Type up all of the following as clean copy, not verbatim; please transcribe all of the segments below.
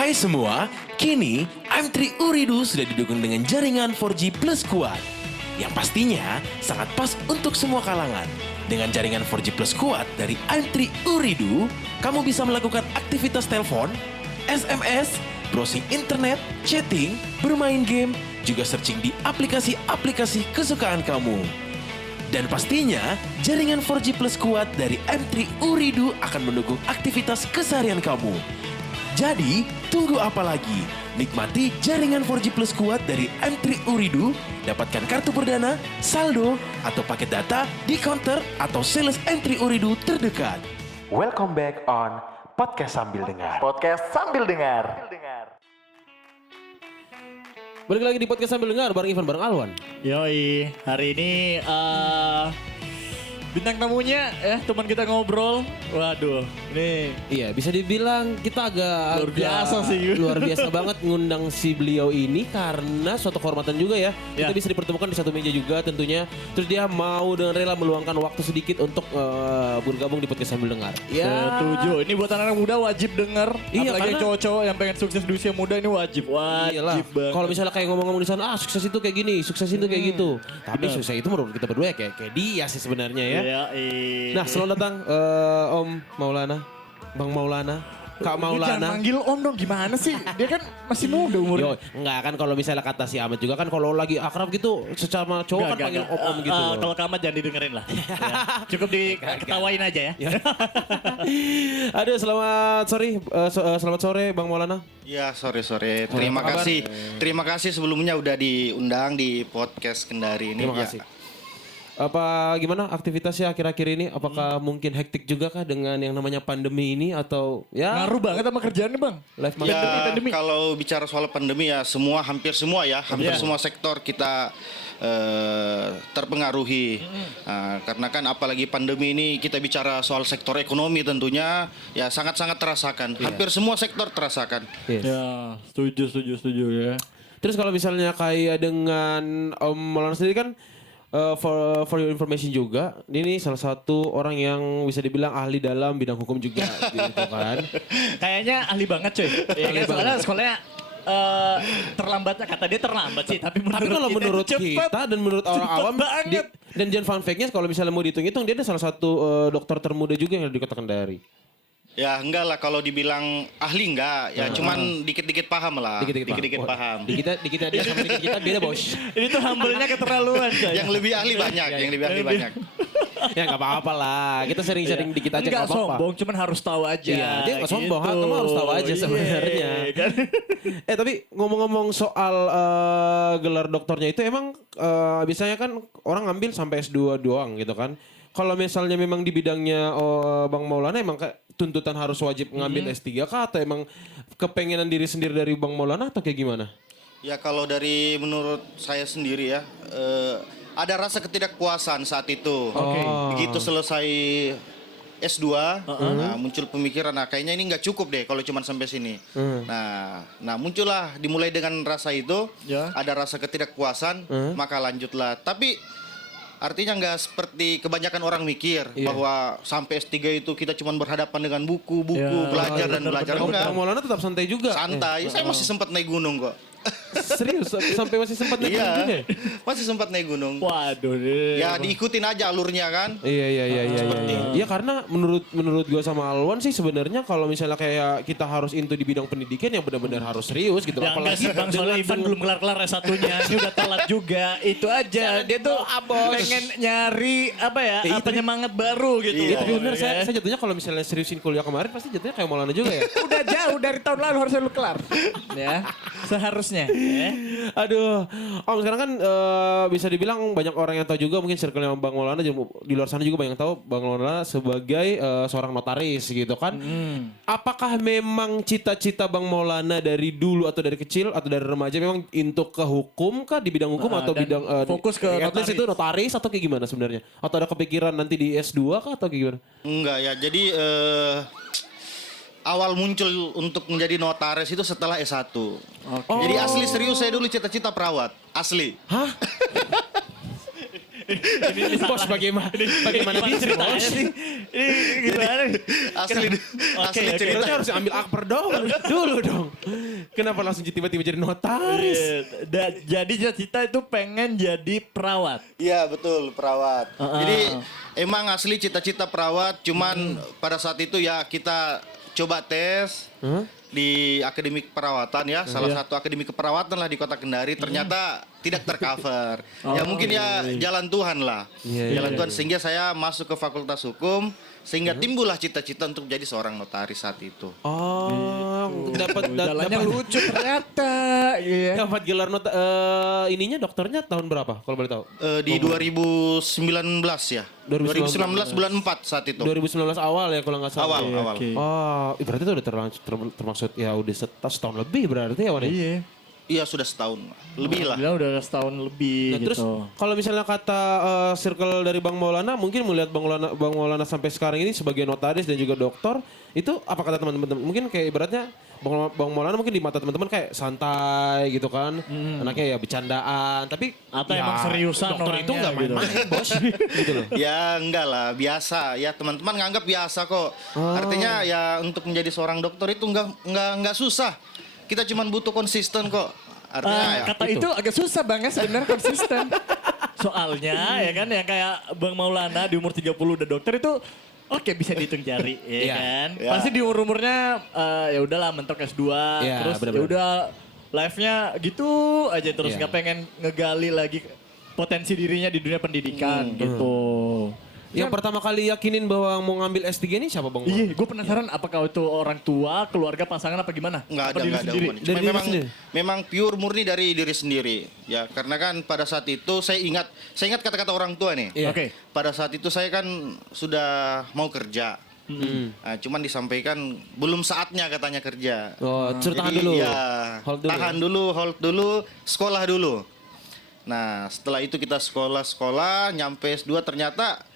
Hai semua, kini M3 Uridu sudah didukung dengan jaringan 4G Plus kuat. Yang pastinya sangat pas untuk semua kalangan. Dengan jaringan 4G Plus kuat dari M3 Uridu, kamu bisa melakukan aktivitas telepon, SMS, browsing internet, chatting, bermain game, juga searching di aplikasi-aplikasi kesukaan kamu. Dan pastinya, jaringan 4G Plus kuat dari M3 Uridu akan mendukung aktivitas keseharian kamu. Jadi, tunggu apa lagi? Nikmati jaringan 4G Plus kuat dari M3 Uridu, dapatkan kartu perdana, saldo, atau paket data di counter atau sales M3 Uridu terdekat. Welcome back on Podcast Sambil Dengar. Podcast sambil dengar. Balik lagi di Podcast Sambil Dengar bareng Ivan, bareng Alwan. Yoi, hari ini bintang tamunya teman kita ngobrol. Waduh, nih Iya, bisa dibilang kita agak Luar biasa sih. luar biasa banget ngundang si beliau ini karena suatu kehormatan juga ya. Kita Ya. bisa dipertemukan di satu meja juga tentunya. Terus dia mau dengan rela meluangkan waktu sedikit untuk bergabung di Podcast Sambil Dengar. Ya, setuju. Ini buat anak muda wajib denger. Iya, Apalagi yang karena- cowok-cowok yang pengen sukses di usia muda ini wajib. Iyalah. Wajib banget. Kalau misalnya kayak ngomong-ngomong di sana, sukses itu kayak gini, sukses itu kayak gitu. Tapi benar. sukses itu menurut kita berdua ya kayak dia sih sebenarnya ya. Nah, selamat datang Om Maulana, Bang Maulana, Kak Jangan Maulana. manggil om dong, gimana sih? Dia kan masih muda umurnya. Yo, enggak kan kalau misalnya kata si Ahmed juga kan kalau lagi akrab gitu secara cowok kan panggil om-om gitu. Kalau kamat jangan didengerin lah. Ya, cukup diketawain aja ya. Aduh, selamat sore Bang Maulana. Ya, sore-sore. Terima kasih. Terima kasih sebelumnya udah diundang di podcast Kendari ini. Terima Ya. kasih. Apa gimana aktivitasnya akhir-akhir ini? Apakah mungkin hektik juga kah dengan yang namanya pandemi ini atau ya Ngaruh banget sama kerjaannya bang. life Ya, Pandemi. kalau bicara soal pandemi ya hampir semua ya, hampir semua sektor kita terpengaruhi. Karena kan apalagi pandemi ini kita bicara soal sektor ekonomi tentunya ya sangat-sangat terasakan. Hampir semua sektor terasakan. Yes. Ya, setuju ya. Terus kalau misalnya kayak dengan Om Maulana sendiri kan for your information juga, ini salah satu orang yang bisa dibilang ahli dalam bidang hukum juga gitu kan. Kayaknya ahli banget cuy. Ya, kan? Soalnya sekolahnya terlambatnya kata dia terlambat sih, tapi Tapi kalau menurut cepet. kita dan menurut orang Cepet awam banget. dan jangan fun fact-nya kalau misalnya mau dihitung-hitung dia ada salah satu dokter termuda juga yang ada di Kota Kendari. Ya enggak lah kalau dibilang ahli enggak, ya cuman dikit-dikit paham lah. Dikit-dikit paham. Dikit dia sama dikit kita beda bos. Ini tuh humble-nya keterlaluan coy. Yang lebih ahli banyak, yang lebih ahli banyak. Ya nggak apa-apa lah. Kita sering-sering dikit aja Enggak nggak apa-apa. sombong, cuman harus tahu aja. Iya, dia nggak sombong, gitu. kamu harus tahu aja Iya, sebenarnya. kan? Tapi ngomong-ngomong soal gelar doktornya itu emang biasanya kan orang ngambil sampai S2 doang gitu kan. Kalau misalnya memang di bidangnya Bang Maulana emang kayak tuntutan harus wajib ngambil S3 kah atau emang kepengenan diri sendiri dari Bang Maulana atau kayak gimana? Ya kalau dari menurut saya sendiri ya, ada rasa ketidakpuasan saat itu. Oke. Begitu selesai S2, nah, muncul pemikiran, nah kayaknya ini nggak cukup deh kalau cuma sampai sini. Nah muncullah dimulai dengan rasa itu, Ya. ada rasa ketidakpuasan, maka lanjutlah. Tapi artinya nggak seperti kebanyakan orang mikir bahwa sampai S3 itu kita cuma berhadapan dengan buku, Ya, belajar dan benar, belajar. benar, Enggak. Bang Maulana tetap santai juga. Santai, saya masih sempat naik gunung kok. Serius sampai masih sempat naik gunung juga ya? Masih sempat naik gunung. Waduh deh. Ya diikutin aja alurnya kan. Iya. Iya karena menurut gua sama Alwan sih sebenarnya kalau misalnya kayak kita harus into di bidang pendidikan yang benar-benar harus serius gitu. Ya enggak sih bang, soalnya Ivan belum kelar-kelar S1-nya. Ini udah telat juga. Itu aja. Dia tuh pengen nyari penyemangat baru gitu. Iya, tapi bener Ya. saya jatuhnya kalau misalnya seriusin kuliah kemarin pasti jatuhnya kayak Maulana juga ya. Udah jauh dari tahun lalu harusnya lu kelar. Ya, seharusnya. Ya. Aduh, Om sekarang kan bisa dibilang banyak orang yang tahu juga mungkin circle-nya Bang Maulana di luar sana juga banyak yang tahu Bang Maulana sebagai seorang notaris gitu kan. Apakah memang cita-cita Bang Maulana dari dulu atau dari kecil atau dari remaja memang untuk ke hukum kah di bidang hukum atau dan bidang fokus ke at least notaris. itu notaris atau kayak gimana sebenarnya? Atau ada kepikiran nanti di S2 kah atau kayak gimana? Enggak ya. Jadi awal muncul untuk menjadi notaris itu setelah S1. Jadi asli serius saya dulu cita-cita perawat. Asli. Hah? Ini Bos bagaimana bisa ceritanya bos? sih? Ini gimana? Asli Oke. Berarti harus ambil akper dulu dong. Kenapa langsung tiba-tiba jadi notaris? Jadi cita-cita itu pengen jadi perawat. Iya betul perawat. Jadi emang asli cita-cita perawat, cuman pada saat itu ya kita coba tes di akademik perawatan ya, salah satu akademik keperawatan lah di Kota Kendari, ternyata tidak tercover. Ya mungkin ya jalan Tuhan lah, jalan Tuhan sehingga saya masuk ke Fakultas Hukum, sehingga timbullah cita-cita untuk jadi seorang notaris saat itu. Oh, Jalannya lucu ternyata. Iya. dapat gelar ininya dokternya tahun berapa kalau boleh tahu? Di 2019 ya, 2019 bulan 4 saat itu. 2019 awal ya kalau nggak salah. Awal. Oke. Oh, berarti itu udah termaksud ya udah setahun lebih berarti ya Wan? Ya? Iya. Iya sudah setahun lebih lah. Bilang udah setahun lebih Nah, gitu. terus kalau misalnya kata circle dari Bang Maulana, mungkin melihat Bang Maulana sampai sekarang ini sebagai notaris dan juga dokter, itu apa kata teman-teman? Mungkin kayak ibaratnya Bang Maulana mungkin di mata teman-teman kayak santai gitu kan, anaknya ya bercandaan, tapi Atau ya, emang seriusan dokter itu orangnya nggak main-main bos, gitu loh. Ya enggak lah, biasa. Ya teman-teman nganggap biasa kok. Artinya ya untuk menjadi seorang dokter itu enggak susah. Kita cuma butuh konsisten kok. Artinya ya kata itu agak susah Bang ya sebenarnya konsisten. Soalnya ya kan yang kayak Bang Maulana di umur 30 udah dokter itu oke bisa dihitung jari ya Iya. kan. Iya. Pasti di umurnya ya udahlah mentok S2 Iya, terus ya benar-benar. udah life-nya gitu aja terus Iya. nggak pengen ngegali lagi potensi dirinya di dunia pendidikan gitu. Yang pertama kali yakinin bahwa mau ngambil S3 ini siapa Bang Maulana? Iya, gue penasaran apakah itu orang tua, keluarga, pasangan apa gimana? enggak Apa ada diri enggak ada sendiri? hubungannya. Dari Cuma diri memang sendiri? memang pure murni dari diri sendiri. Ya karena kan pada saat itu saya ingat kata-kata orang tua nih. Iya. Oke. Pada saat itu saya kan sudah mau kerja. Nah, cuman disampaikan belum saatnya katanya kerja. Oh, suruh tahan Jadi, dulu. Ya, Hold dulu. tahan dulu, hold dulu, sekolah dulu. Nah, setelah itu kita sekolah, nyampe S2 ternyata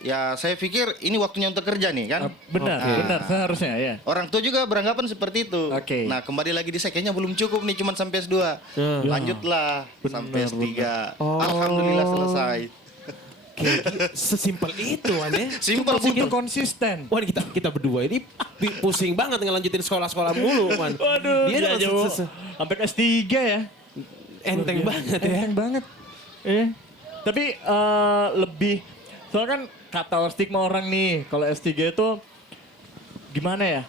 ya saya pikir ini waktunya untuk kerja nih kan. Benar, Oke. benar seharusnya ya. Orang tua juga beranggapan seperti itu. Oke. Nah, kembali lagi di saya kayaknya belum cukup nih cuman sampai S2. Lanjutlah sampai S3. Alhamdulillah selesai. Sesimpel itu Wan ya. Simpel Butuh sih. konsisten. Wah kita berdua ini pusing banget ngelanjutin sekolah-sekolah mulu man. Waduh, Dia dia dengan jauh sampai ke S3 ya. enteng banget ya. Enteng banget. Iya. Tapi lebih, soalnya kan kata stigma orang nih, kalau S3 itu gimana ya?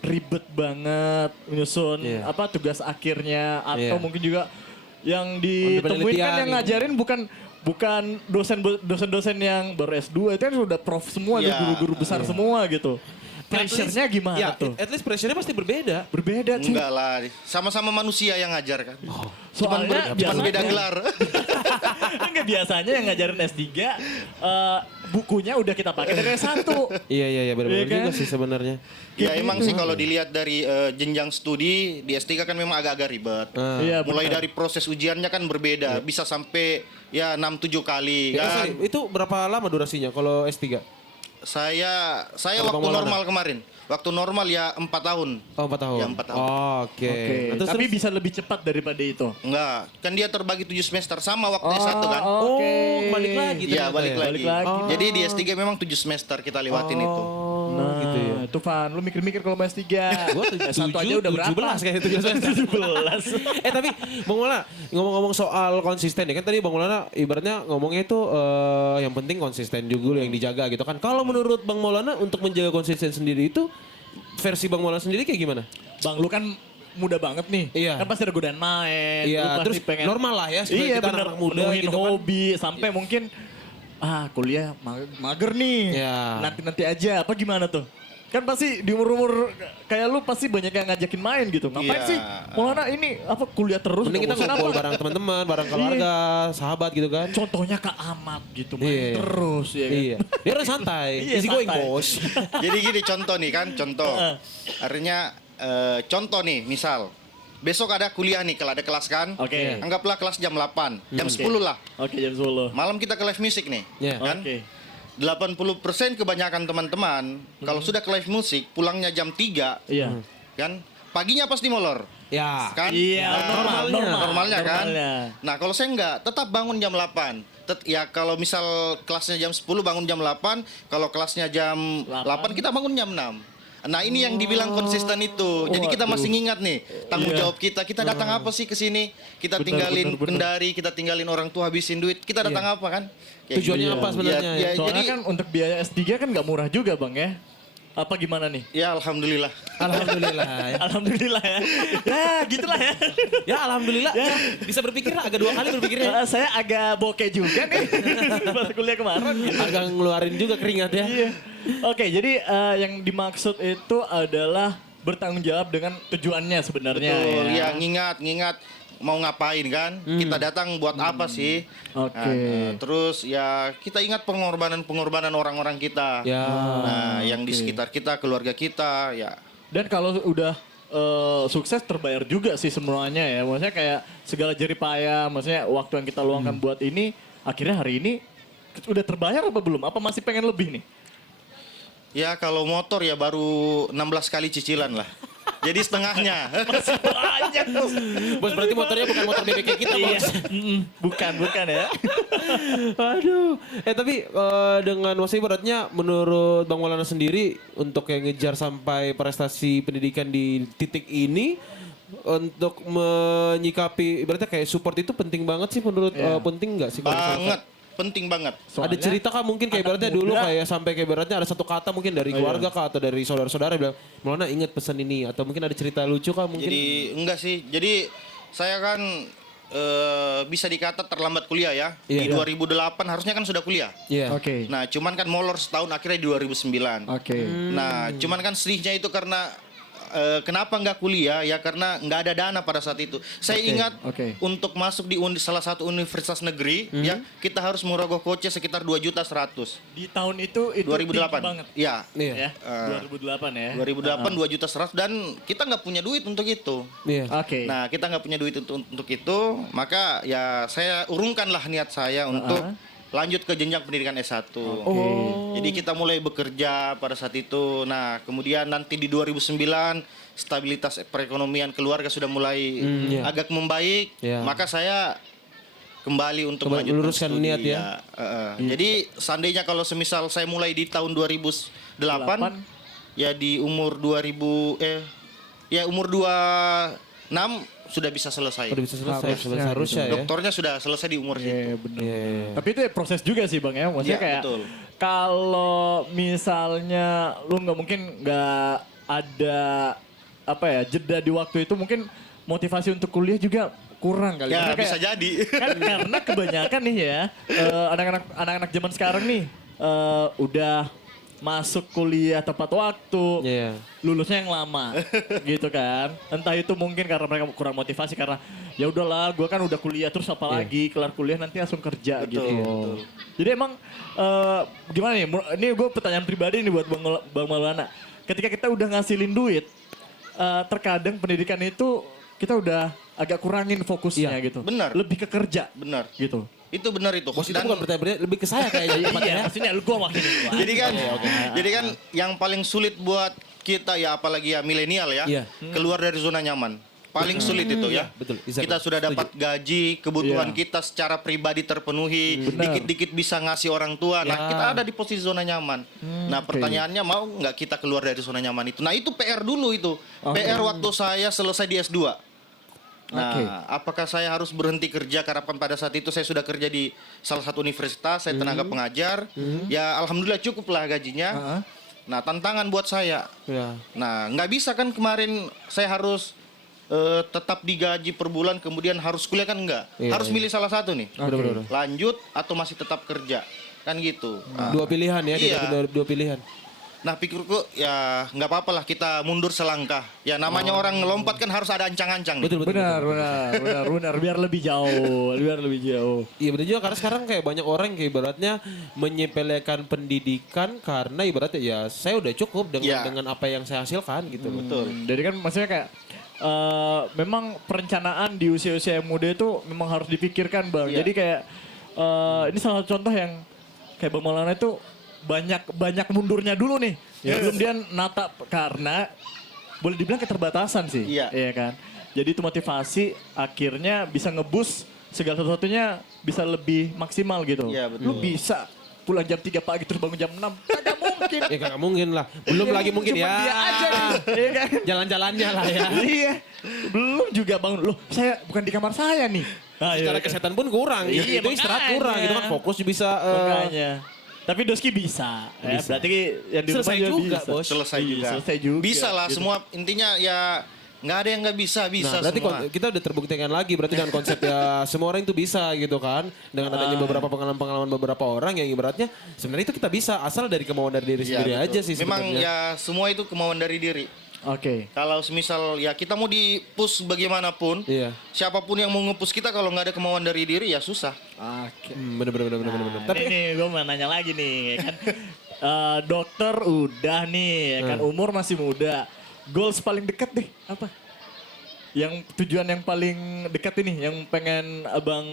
Ribet banget menyusun Iya. apa tugas akhirnya atau Iya. mungkin juga yang ditemuin kan penelitian yang gitu. ngajarin bukan dosen-dosen yang baru S2 itu kan sudah prof semua, Iya. guru-guru besar semua gitu. Pressure-nya gimana Ya, tuh? at least pressure-nya pasti berbeda. Berbeda cuy. Enggak lah, sama-sama manusia yang ngajar kan. Soalnya Cuman beda gelar. Enggak, biasanya yang ngajarin S3 bukunya udah kita pakai dari S1. Iya benar-benar Iya kan? juga sih sebenarnya. Ya emang sih kalau dilihat dari jenjang studi di S3 kan memang agak-agak ribet. Iya, Mulai benar. dari proses ujiannya kan berbeda, bisa sampai ya 6-7 kali Ya, kan. sorry, itu berapa lama durasinya kalau S3? Saya Kalau waktu Bang Maulana? normal kemarin. Waktu normal ya 4 tahun. Oh 4 tahun. Ya, 4 tahun. Oh, Oke. Oke, Nah, terus- tapi terus- bisa lebih cepat daripada itu. Enggak, kan dia terbagi 7 semester sama waktu S1 kan. Oke. Oh, balik lagi Iya, ternyata balik ya? lagi. Balik lagi. Jadi di S3 memang 7 semester kita lewatin itu. Oh, Nah, gitu ya. itu Van, lu mikir-mikir kalau mau S3. Gua S1 aja udah berapa? 17 kayak itu. 17. Tapi Bang Maulana ngomong-ngomong soal konsisten ya kan tadi Bang Maulana ibaratnya ngomongnya itu yang penting konsisten juga yang dijaga gitu kan. Kalau menurut Bang Maulana untuk menjaga konsisten sendiri itu versi Bang Maulana sendiri kayak gimana? Bang, lu kan muda banget nih. Iya. Kan pasti ada godaan main. Iya, lu pasti terus pengen normal lah ya sebagai Iya, kita bener. anak muda Penuhin gitu kan. hobi sampai mungkin kuliah mager nih. Iya. Nanti aja apa gimana tuh? Kan pasti di umur-umur kayak lu pasti banyak yang ngajakin main gitu. Ngapain Iya. sih? Maulana ini apa kuliah terus? Mending kita nggak bosan ngumpul apa? bareng teman-teman, bareng keluarga, sahabat gitu kan. Contohnya Kak Ahmad gitu main Iya. terus ya kan. Iya. Dia orang santai. Iya, Easy going santai. bos. Jadi gini contoh nih kan, contoh. Artinya contoh nih, misal besok ada kuliah nih, kalau ada kelas kan. Oke. Anggaplah kelas jam 8, jam 10 lah. Oke, jam 10. Malam kita ke live music nih. Iya. Kan? Oke. 80% kebanyakan teman-teman kalau sudah ke live musik pulangnya jam 3 Iya. kan paginya pasti molor Ya. kan. Iya, Nah, normalnya. normalnya kan. Normalnya. Nah, kalau saya enggak, tetap bangun jam 8. Ya kalau misal kelasnya jam 10 bangun jam 8, kalau kelasnya jam 8 kita bangun jam 6. Nah ini yang dibilang konsisten itu. Jadi kita masih ngingat nih tanggung jawab kita. Kita datang apa sih ke sini? Kita tinggalin kendari, kita tinggalin orang tua habisin duit. Kita datang apa kan? Kayak Tujuannya gitu. apa sebenarnya? Ya, Soalnya jadi kan untuk biaya S3 kan nggak murah juga bang ya. Apa gimana nih? ya alhamdulillah. Alhamdulillah ya. Alhamdulillah ya. Ya gitulah ya. Ya alhamdulillah ya. Bisa berpikir agak 2 kali berpikirnya. Saya agak bokeh juga nih. Pas kuliah kemarin. Agak ngeluarin juga keringat ya. Iya. Oke, jadi yang dimaksud itu adalah bertanggung jawab dengan tujuannya sebenarnya. Betul, ya. ya ngingat mau ngapain kan? Kita datang buat apa sih? Oke. Nah, terus ya kita ingat pengorbanan orang-orang kita. Ya. Nah, yang di sekitar kita, keluarga kita, ya. Dan kalau udah sukses terbayar juga sih semuanya ya. Maksudnya kayak segala jerih payah, maksudnya waktu yang kita luangkan buat ini, akhirnya hari ini udah terbayar apa belum? Apa masih pengen lebih nih? Ya kalau motor ya baru 16 kali cicilan lah. Jadi setengahnya. Masih banyak tuh. Bos berarti motornya bukan motor bebek kayak kita, Iya. Bos. Bukan ya. Aduh. Tapi dengan maksudnya ibaratnya menurut Bang Maulana sendiri untuk yang ngejar sampai prestasi pendidikan di titik ini untuk menyikapi ibaratnya kayak support itu penting banget sih menurut penting nggak sih? kalau misalkan? Banget. Penting banget. Ada cerita kah mungkin kayak anak ibaratnya dulu muda- kayak sampai kayak ibaratnya ada satu kata mungkin dari keluarga kah atau dari saudara-saudara bilang Maulana inget pesan ini atau mungkin ada cerita lucu kah mungkin? Jadi enggak sih. Jadi saya kan bisa dikata terlambat kuliah ya. Iya. Di 2008 harusnya kan sudah kuliah. Iya. Oke. Nah, cuman kan molor setahun akhirnya di 2009. Oke. Nah, cuman kan sedihnya itu karena kenapa nggak kuliah ya karena nggak ada dana pada saat itu. Saya ingat untuk masuk di salah satu universitas negeri ya kita harus merogoh kocek sekitar 2.100.000. Di tahun itu 2008. tinggi banget. Ya. Ya, Iya. 2008 ya. 2008 2.100.000 dan kita nggak punya duit untuk itu. Iya. Oke. Nah, kita nggak punya duit untuk itu, maka ya saya urungkanlah niat saya untuk lanjut ke jenjang pendidikan S1. Oh. Jadi kita mulai bekerja pada saat itu. Nah, kemudian nanti di 2009 stabilitas perekonomian keluarga sudah mulai iya. agak membaik, Iya. maka saya kembali untuk Kembali melanjutkan meluruskan studi. niat ya. Jadi seandainya kalau semisal saya mulai di tahun 2008 ya di umur 26 sudah bisa selesai. Udah bisa selesai seharusnya ya. Dokternya sudah selesai di umur Iya, situ. benar. Iya. Tapi itu ya proses juga sih Bang ya. Maksudnya Iya, kayak betul. kalau misalnya lu nggak ada apa ya jeda di waktu itu mungkin motivasi untuk kuliah juga kurang kali. Ya Karena kayak- bisa jadi. kan karena kebanyakan nih ya anak-anak zaman sekarang nih udah masuk kuliah tepat waktu, Iya. lulusnya yang lama, gitu kan? Entah itu mungkin karena mereka kurang motivasi karena ya udahlah, gue kan udah kuliah terus apalagi kelar kuliah nanti langsung kerja gitu. betul. Jadi emang gimana nih? Ini gue pertanyaan pribadi nih buat Bang Maulana. Ketika kita udah ngasilin duit, terkadang pendidikan itu kita udah agak kurangin fokusnya gitu. Benar. Lebih ke kerja Benar. gitu. Itu benar itu. Bos itu Dan- bukan bertanya lebih ke saya kayaknya. Iya, maksudnya gue makin jadi kan yang paling sulit buat kita ya apalagi ya milenial ya Iya. keluar dari zona nyaman. Paling sulit itu ya. Betul, exactly. Kita sudah dapat gaji, kebutuhan Iya. kita secara pribadi terpenuhi, Benar. dikit-dikit bisa ngasih orang tua. Nah, kita ada di posisi zona nyaman. Nah, pertanyaannya mau nggak kita keluar dari zona nyaman itu? Nah, itu PR dulu itu. PR waktu saya selesai di S2. Nah, apakah saya harus berhenti kerja karena pada saat itu saya sudah kerja di salah satu universitas, saya tenaga pengajar. Ya alhamdulillah cukuplah gajinya. Nah, tantangan buat saya. Iya. Nah, nggak bisa kan kemarin saya harus tetap digaji per bulan kemudian harus kuliah kan enggak. Iya, Harus milih salah satu nih. Bener-bener. Lanjut atau masih tetap kerja. Kan gitu. Nah, Dua pilihan ya, Iya. dua pilihan. Nah pikirku ya nggak apa-apa lah kita mundur selangkah. Ya namanya orang ngelompat kan harus ada ancang-ancang. nih. Betul, betul. Benar, biar lebih jauh, Iya benar juga karena sekarang kayak banyak orang yang kayak ibaratnya menyepelekan pendidikan karena ibaratnya ya saya udah cukup Iya. dengan apa yang saya hasilkan gitu. Betul. Jadi kan maksudnya kayak memang perencanaan di usia-usia yang muda itu memang harus dipikirkan Bang. Iya. Jadi kayak ini salah satu contoh yang kayak Bang Maulana itu banyak mundurnya dulu nih. Sebelum dia nata karena boleh dibilang keterbatasan sih. Iya. Iya kan. Jadi itu motivasi akhirnya bisa ngebus segala sesuatunya bisa lebih maksimal gitu. Iya, betul. Lu bisa pulang jam 3 pagi terus bangun jam 6. Kagak mungkin. Ya kagak mungkin lah. Belum Iya, lagi mungkin cuma ya. dia aja nih, iya kan? Jalan-jalannya lah ya. Iya. Belum juga bangun. Loh, saya bukan di kamar saya nih. Nah, Secara iya kan? kesehatan pun kurang. Iya, itu istirahat makanya. kurang gitu kan. Fokus bisa. Makanya. Tapi Doski bisa. Ya, berarti yang di Selesai rumah juga, bisa. Bos. Selesai Iya, juga. selesai juga. Bisa lah gitu. semua, intinya ya nggak ada yang nggak bisa Nah, berarti semua. kita udah terbuktikan lagi berarti dengan konsep ya semua orang itu bisa gitu kan. Dengan adanya beberapa pengalaman-pengalaman beberapa orang yang ibaratnya sebenarnya itu kita bisa asal dari kemauan dari diri Iya, sendiri betul. aja sih Memang sebenarnya. ya semua itu kemauan dari diri. Oke. Kalau semisal ya kita mau di-push bagaimanapun, Iya. siapapun yang mau nge-push kita kalau nggak ada kemauan dari diri ya susah. Oke. Bener. Tapi ini gue mau nanya lagi nih kan. Dokter udah nih, ya kan umur masih muda. Goals paling dekat deh apa? Yang tujuan yang paling dekat ini, yang pengen abang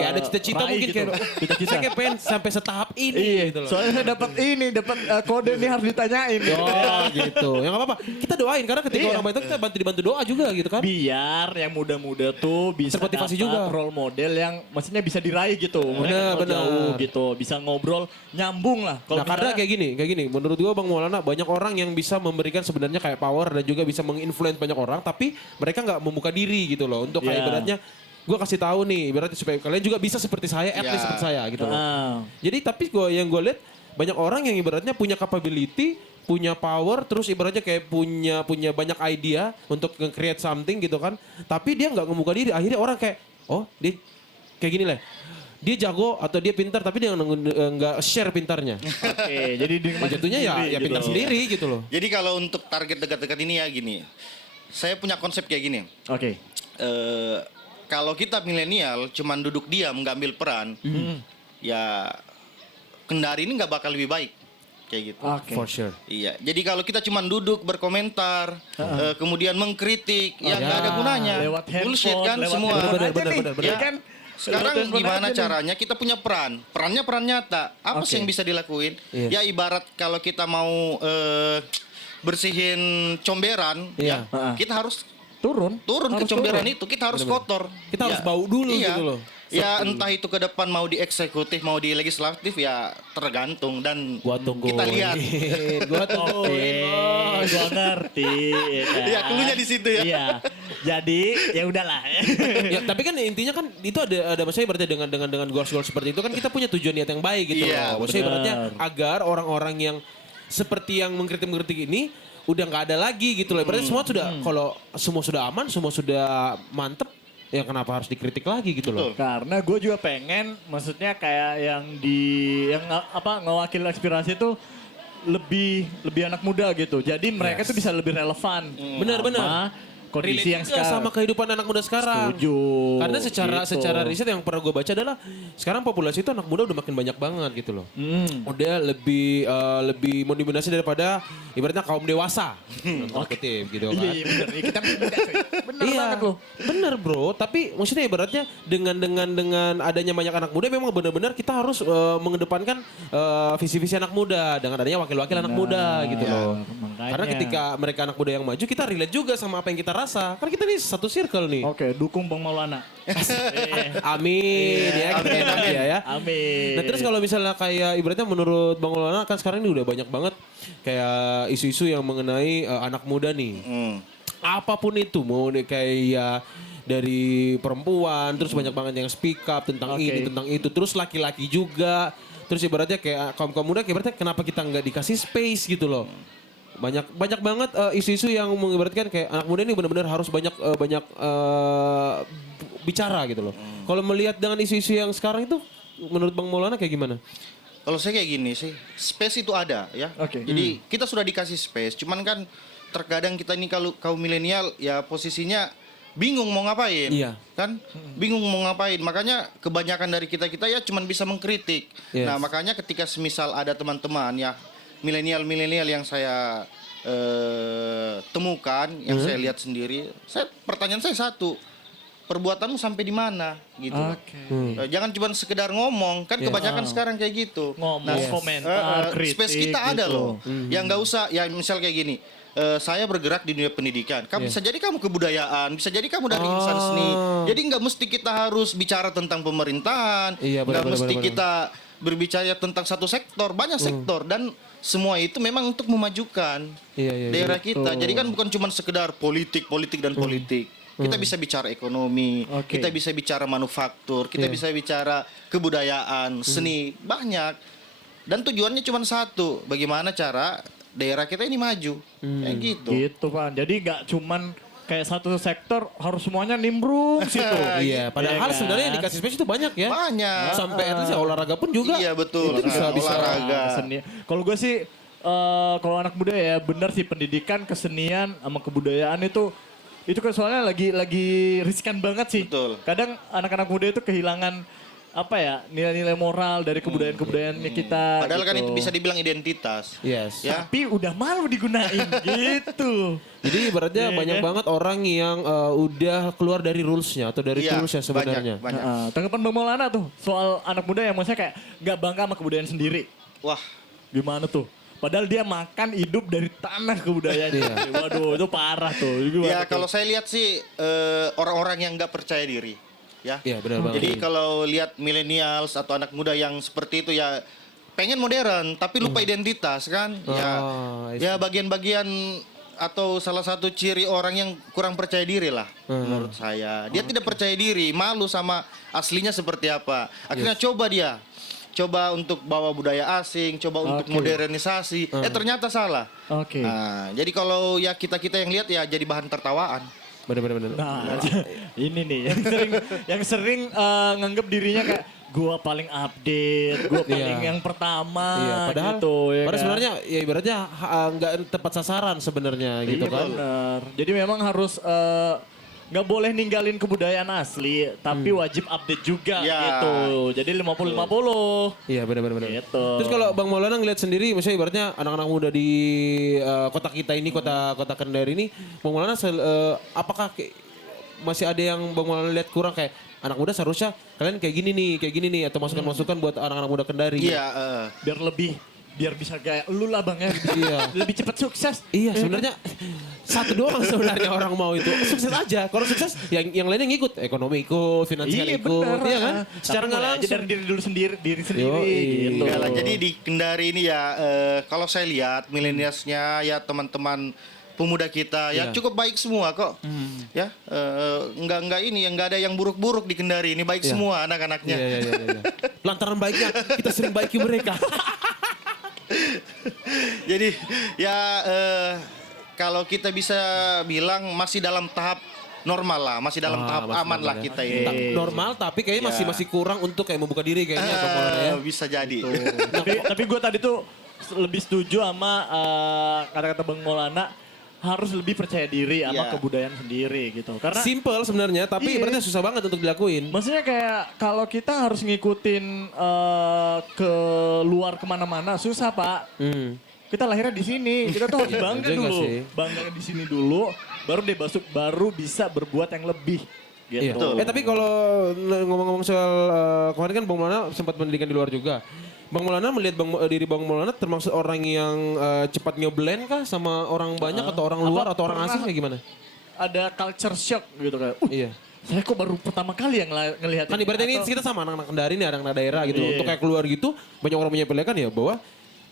Kayak ada cita-cita raih mungkin gitu. kayak Cita-cita. saya kayak pengen sampai setahap ini Iya, gitu loh. soalnya saya dapat kode nih harus ditanyain. Oh gitu. Ya nggak apa-apa. Kita doain karena ketika Iya. orang bantu kita dibantu doa juga gitu kan. Biar yang muda-muda tuh bisa Termotivasi dapat juga. role model yang maksudnya bisa diraih gitu. Umurnya Benar, jauh benar. gitu, bisa ngobrol nyambung lah. Nah karena kayak gini, menurut gua Bang Maulana banyak orang yang bisa memberikan sebenarnya kayak power dan juga bisa menginfluence banyak orang, tapi mereka nggak membuka diri gitu loh untuk kayak Iya. ibaratnya gua kasih tahu nih ibaratnya supaya kalian juga bisa seperti saya, at least Iya. seperti saya gitu loh. Ah. Jadi tapi yang gue lihat banyak orang yang ibaratnya punya capability, punya power, terus ibaratnya kayak punya banyak idea untuk nge-create something gitu kan, tapi dia nggak ngebuka diri, akhirnya orang kayak oh dia kayak gini lah. Dia jago atau dia pintar tapi dia nggak share pintarnya. Oke, jadi Jatuhnya ya pintar sendiri gitu loh. Jadi kalau untuk target dekat-dekat ini ya gini, saya punya konsep kayak gini. Oke. Kalau kita milenial cuman duduk diam nggak ambil peran, ya Kendari ini nggak bakal lebih baik kayak gitu. Oke. For sure. Iya, jadi kalau kita cuman duduk berkomentar, kemudian mengkritik, ya nggak ada gunanya. Lewat Bullshit handphone, kan lewat semua. handphone aja Bener, nih, bener, ya bener. kan? Sekarang Lewat handphone gimana aja nih. caranya kita punya peran? Perannya peran nyata. Apa sih Oke. yang bisa dilakuin? Iya. Ya ibarat kalau kita mau bersihin comberan, Iya. ya kita harus Turun turun ke Harus comberan turun. itu, kita harus kotor. Kita harus Ya. bau dulu Iya. gitu loh. Ya entah itu ke depan mau di eksekutif mau di legislatif ya tergantung dan Gua tunggu. kita lihat. Gua Oke, tungguin. Bos. gua ngerti. kan? Iya, cluenya di situ ya. Iya. Jadi ya udahlah. Ya, tapi kan intinya kan itu ada maksudnya berarti dengan goals-goals seperti itu kan kita punya tujuan niat yang baik gitu Iya, loh. Maksudnya benar. ibaratnya agar orang-orang yang seperti yang mengkritik ini udah nggak ada lagi gitu loh. Berarti semua sudah kalau semua sudah aman, semua sudah mantep, ya kenapa harus dikritik lagi gitu loh. Betul. Karena gue juga pengen, maksudnya kayak yang ngewakil aspirasi itu lebih anak muda gitu. Jadi mereka tuh bisa lebih relevan. Benar-benar. sama kondisi Relate yang juga sekarang. sama kehidupan anak muda sekarang. Setuju. Karena Gitu. secara riset yang pernah gue baca adalah sekarang populasi itu anak muda udah makin banyak banget gitu loh. Udah lebih mendominasi daripada ibaratnya kaum dewasa. Kutip gitu kan. Iya bener. Kita muda cuy. Bener banget loh. Bener bro, tapi maksudnya ibaratnya dengan adanya banyak anak muda memang benar-benar kita harus mengedepankan visi-visi anak muda dengan adanya wakil-wakil anak muda gitu loh. makanya. Karena ketika mereka anak muda yang maju kita relate juga sama apa yang kita rasa. Karena kita nih satu circle nih. Oke, dukung Bang Maulana. Amin ya, kita enak ya. Amin. Nah terus kalau misalnya kayak ibaratnya menurut Bang Maulana kan sekarang ini udah banyak banget kayak isu-isu yang mengenai anak muda nih. Apapun itu mau kayak dari perempuan terus banyak banget yang speak up tentang Oke. ini tentang itu terus laki-laki juga terus ibaratnya kayak kaum muda ibaratnya kenapa kita nggak dikasih space gitu loh. Banyak banget isu-isu yang mengibaratkan kayak anak muda ini benar-benar harus banyak bicara gitu loh. Kalau melihat dengan isu-isu yang sekarang itu menurut Bang Maulana kayak gimana? Kalau saya kayak gini sih, space itu ada ya. Oke. Jadi kita sudah dikasih space, cuman kan terkadang kita ini kalau kaum milenial ya posisinya bingung mau ngapain. Iya. Kan? Bingung mau ngapain. Makanya kebanyakan dari kita ya cuman bisa mengkritik. Yes. Nah, makanya ketika semisal ada teman-teman ya milenial yang saya temukan, yang saya lihat sendiri, pertanyaan saya satu. Perbuatanmu sampai di mana gitu. Oke. Jangan cuma sekedar ngomong, kan kebanyakan sekarang kayak gitu. Ngomong, Nah, komentar, kritik space kita ada gitu. loh. Yang nggak usah, ya misal kayak gini. saya bergerak di dunia pendidikan. Bisa jadi kamu kebudayaan, bisa jadi kamu dari insan seni. Jadi nggak mesti kita harus bicara tentang pemerintahan, Iya, nggak benar, mesti benar. kita berbicara tentang satu sektor, banyak sektor dan semua itu memang untuk memajukan Iya. daerah kita. Jadi kan bukan cuma sekedar politik dan politik. Kita bisa bicara ekonomi, Oke. kita bisa bicara manufaktur, kita bisa bicara kebudayaan, seni, banyak. Dan tujuannya cuma satu, bagaimana cara daerah kita ini maju. Kayak gitu. Gitu Pak. Jadi nggak cuman kayak satu sektor harus semuanya nimbrung situ. Iya, padahal Iya kan? sebenarnya yang dikasih space itu banyak ya. Banyak. Sampai at least ya olahraga pun juga. Iya betul. Itu bisa olahraga. Seni. Kalau gue sih kalau anak muda ya benar sih pendidikan, kesenian sama kebudayaan itu kan soalnya lagi riskan banget sih. Betul. Kadang anak-anak muda itu kehilangan apa ya nilai-nilai moral dari kebudayaan-kebudayaannya kita. Padahal kan gitu. itu bisa dibilang identitas. Yes. Ya. Tapi udah malu digunain gitu. Jadi ibaratnya Iya, banyak kan? banget orang yang udah keluar dari rulesnya atau dari Iya, toolsnya sebenarnya. banyak. Tanggapan Bang Maulana tuh soal anak muda yang maksudnya kayak nggak bangga sama kebudayaan sendiri. Wah, Gimana tuh? Padahal dia makan hidup dari tanah kebudayaannya. Waduh, itu parah tuh. Gimana ya tuh? kalau saya lihat sih orang-orang yang nggak percaya diri, ya. Iya, benar banget. Jadi kalau lihat millennials atau anak muda yang seperti itu ya pengen modern tapi lupa identitas kan? I see. Ya bagian-bagian atau salah satu ciri orang yang kurang percaya diri lah menurut saya. Dia tidak percaya diri, malu sama aslinya seperti apa. Akhirnya coba untuk bawa budaya asing, coba untuk Oke. modernisasi. Ternyata salah. Oke. Nah, jadi kalau ya kita yang lihat ya jadi bahan tertawaan. Benar. Nah, ini nih yang sering nganggep dirinya kayak gua paling update, gua paling Iya. yang pertama Iya, padahal, gitu ya. padahal kan? sebenarnya ya ibaratnya nggak tepat sasaran sebenarnya gitu Iya, kan. bener. Jadi memang harus nggak boleh ninggalin kebudayaan asli, tapi wajib update juga Ya. gitu. Jadi 50-50. Iya benar. Gitu. Terus kalau Bang Maulana ngeliat sendiri, misalnya ibaratnya anak-anak muda di kota kita ini, kota Kendari ini, Bang Maulana apakah masih ada yang Bang Maulana lihat kurang kayak anak muda seharusnya kalian kayak gini nih atau masukan-masukan buat anak-anak muda Kendari? Iya, biar bisa kayak lu lah Bang ya. Iya. Lebih cepat sukses. Iya sebenarnya satu doang sebenarnya orang mau itu sukses aja. Kalau sukses yang lainnya ngikut, ekonomi ikut, finansial Iya ikut, benar. iya kan? Secara Tapi nggak mulai aja langsung. dari diri sendiri Yoi. gitu. Enggak lah, jadi di Kendari ini ya kalau saya lihat milenialsnya ya teman-teman pemuda kita ya Iya. cukup baik semua kok. Ya, enggak ini yang enggak ada yang buruk-buruk di Kendari ini, baik Iya. semua anak-anaknya. Iya. Lantaran baiknya kita sering baiki mereka. Jadi ya kalau kita bisa bilang masih dalam tahap normal lah, masih dalam tahap masih aman normal lah ya. kita ini. Normal tapi kayaknya Iya. masih kurang untuk kayak membuka diri kayaknya Bang Maulana ya. Bisa jadi. tapi gue tadi tuh lebih setuju sama kata-kata Bang Maulana harus lebih percaya diri sama Iya. kebudayaan sendiri gitu. Karena Simple sebenarnya tapi Iya. ibaratnya susah banget untuk dilakuin. maksudnya kayak kalau kita harus ngikutin ke luar kemana-mana susah Pak. Kita lahirnya di sini, kita tuh harus Iya, bangga juga dulu, sih. bangga di sini dulu, baru bisa berbuat yang lebih. Iya. Gitu. Tapi kalau ngomong-ngomong soal kemarin kan Bang Maulana sempat pendidikan di luar juga. Bang Maulana melihat diri Bang Maulana termasuk orang yang cepat ngeblend kah sama orang banyak atau orang luar atau orang asing kayak gimana? Ada culture shock gitu kayak. Iya. Saya kok baru pertama kali yang ngelihat Kan ibaratnya ini kita sama anak-anak Kendari nih, anak-anak daerah gitu. Iya. Untuk kayak keluar gitu, banyak orang punya pilihan ya bahwa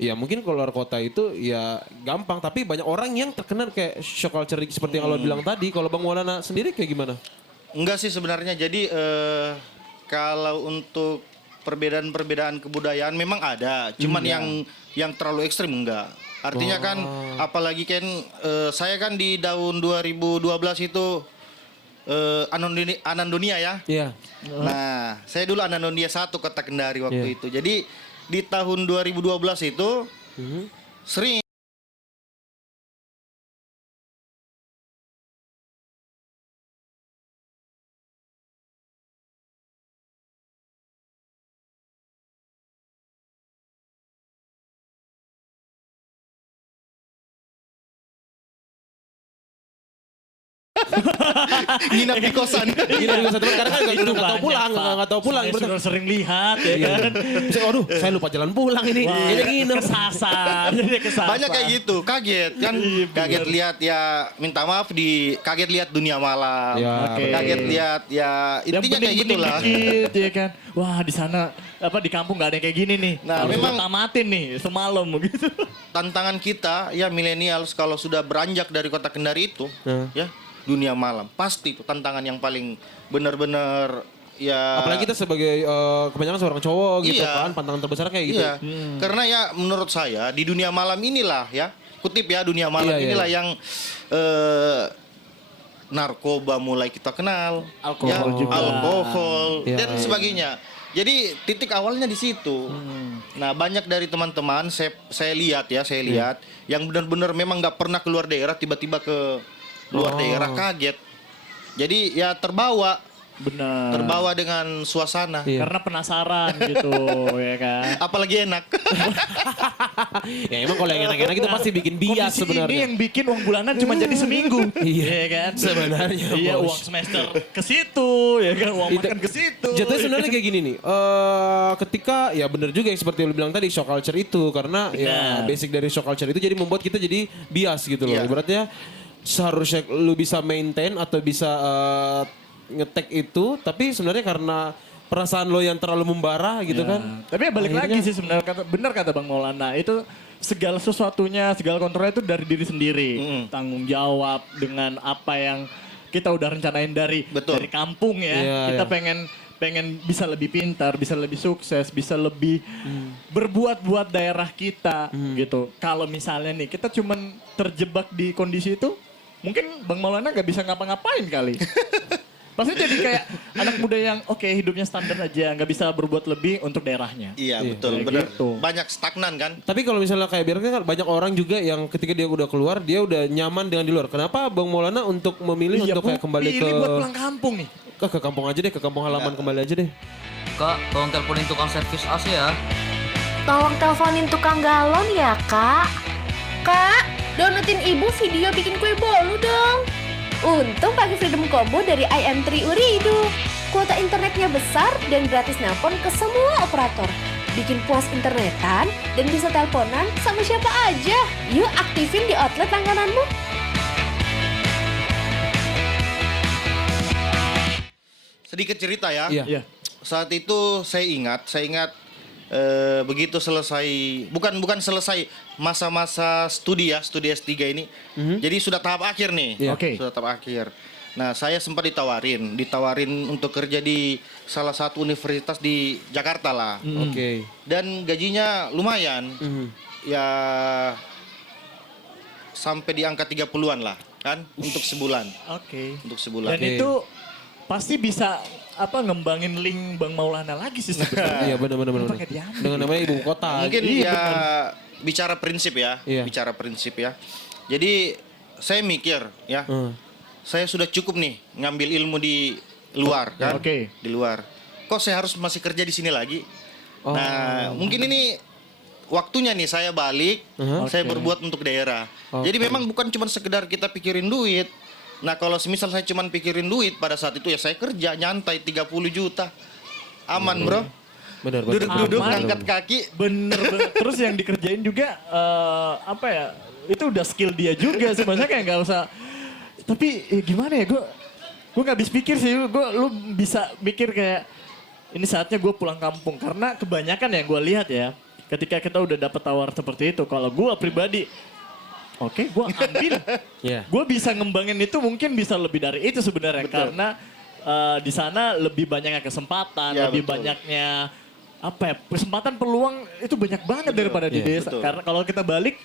ya mungkin keluar kota itu ya gampang. Tapi banyak orang yang terkena kayak shock culture seperti yang lo bilang tadi. Kalau Bang Maulana sendiri kayak gimana? Enggak sih sebenarnya. Jadi kalau untuk perbedaan-perbedaan kebudayaan memang ada, cuman yang terlalu ekstrim enggak. Artinya kan apalagi kan saya kan di tahun 2012 itu Anandonia ya. Iya. Nah, saya dulu Anandonia 1 Kota Kendari waktu itu. Jadi di tahun 2012 itu sering Nginap di kosan. Gila juga satu karena kan Itu nggak tahu banyak, pulang, Pak. nggak tahu pulang. Saya Berarti- sudah sering lihat ya Iya. kan. Bisa, aduh, saya lupa jalan pulang ini. Wah, Ini nginep. kesasar. Jadi kesasar. Banyak kayak gitu, kaget kan, Iya, kaget lihat ya, minta maaf kaget lihat dunia malam, Ya, Oke. kaget lihat ya Yang intinya kayak bening-bening gitulah. dikit ya kan. Wah di sana apa di kampung nggak ada yang kayak gini nih. Nah, Harus memang- gua tamatin nih semalam gitu. Tantangan kita ya milenials kalau sudah beranjak dari kota Kendari itu, ya dunia malam pasti itu tantangan yang paling benar-benar ya. Apalagi kita sebagai kebanyakan seorang cowok gitu Iya. kan, pantangan terbesar kayak gitu. Iya, karena ya menurut saya di dunia malam inilah ya, kutip ya dunia malam Iya, iya, inilah iya. yang narkoba mulai kita kenal, Alkohol juga. alkohol Iya, dan iya. sebagainya. Jadi titik awalnya di situ. Nah banyak dari teman-teman saya lihat ya, saya lihat yang benar-benar memang nggak pernah keluar daerah tiba-tiba ke luar daerah kaget. Jadi ya terbawa Benar. dengan suasana. Iya. Karena penasaran gitu ya kan. Apalagi enak. Ya emang kalau yang enak-enak itu pasti bikin bias Kondisi ini sebenarnya. yang bikin uang bulanan cuma jadi seminggu. Iya. kan? Sebenarnya, Iya Bos. uang semester ke situ ya kan uang makan ke situ. Jatuhnya sebenarnya kayak gini nih. Ketika ya bener juga yang seperti yang lu bilang tadi shock culture itu karena ya Benar. basic dari shock culture itu jadi membuat kita jadi bias gitu loh. Iya. Ibaratnya seharusnya lu bisa maintain atau bisa ngetek itu tapi sebenarnya karena perasaan lo yang terlalu membara gitu kan. Tapi ya balik Akhirnya- lagi sih sebenarnya benar kata Bang Maulana itu segala sesuatunya segala kontrolnya itu dari diri sendiri. Tanggung jawab dengan apa yang kita udah rencanain dari Betul. kampung ya. Iya, kita iya. pengen bisa lebih pintar, bisa lebih sukses, bisa lebih berbuat buat daerah kita gitu. Kalau misalnya nih kita cuman terjebak di kondisi itu, mungkin Bang Maulana nggak bisa ngapa-ngapain kali. Pasti jadi kayak anak muda yang oke hidupnya standar aja, nggak bisa berbuat lebih untuk daerahnya. Iya betul, Kayak benar. gitu. Banyak stagnan kan? Tapi kalau misalnya kayak biarkan kan banyak orang juga yang ketika dia udah keluar dia udah nyaman dengan di luar. Kenapa Bang Maulana untuk memilih Iya, untuk kayak kembali ke pilih buat pulang kampung nih. ke kampung aja deh, ke kampung halaman kembali aja deh. Kak, tolong teleponin tukang servis AC ya. Tolong teleponin tukang galon ya, Kak. Kak, downloadin ibu video bikin kue bolu dong. Untung pakai Freedom Combo dari IM3 Uridu. Kuota internetnya besar dan gratis nelpon ke semua operator. Bikin puas internetan dan bisa teleponan sama siapa aja. Yuk aktifin di outlet langgananmu. Sedikit cerita ya. Iya. Iya. Saat itu saya ingat begitu selesai bukan selesai masa-masa studi ya, studi S3 ini. Jadi sudah tahap akhir nih. Iya. Oke. Sudah tahap akhir. Nah, saya sempat ditawarin untuk kerja di salah satu universitas di Jakarta lah. Oke. Dan gajinya lumayan. Ya sampai di angka 30-an lah kan untuk sebulan. Oke. Untuk sebulan. Dan itu pasti bisa ngembangin link Bang Maulana lagi sih sebenarnya. Iya benar. Pakai diambil. Dengan namanya ibu kota. Mungkin Iya, ya benar. bicara prinsip ya, Iya. bicara prinsip ya. Jadi saya mikir ya, saya sudah cukup nih ngambil ilmu di luar kan, Oke. di luar. Kok saya harus masih kerja di sini lagi? Nah, mungkin ini waktunya nih saya balik, saya Oke. berbuat untuk daerah. Jadi memang bukan cuma sekedar kita pikirin duit. Nah, kalau semisal saya cuma pikirin duit pada saat itu ya saya kerja nyantai 30 juta. Aman, Bro. Benar. Duduk-duduk Aman. ngangkat kaki. Bener banget. Terus yang dikerjain juga itu udah skill dia juga sih. Maksudnya kayak nggak usah. Tapi gimana ya gue nggak habis pikir sih. Lu bisa mikir kayak ini saatnya gue pulang kampung. Karena kebanyakan yang gue lihat ya. Ketika kita udah dapet tawar seperti itu. Kalau gue pribadi. Oke, gue ambil. Iya. Gue bisa ngembangin itu mungkin bisa lebih dari itu sebenarnya. Karena di sana lebih banyaknya kesempatan. Ya, lebih betul. banyaknya kesempatan peluang itu banyak banget daripada di Iya, desa. betul. Karena kalau kita balik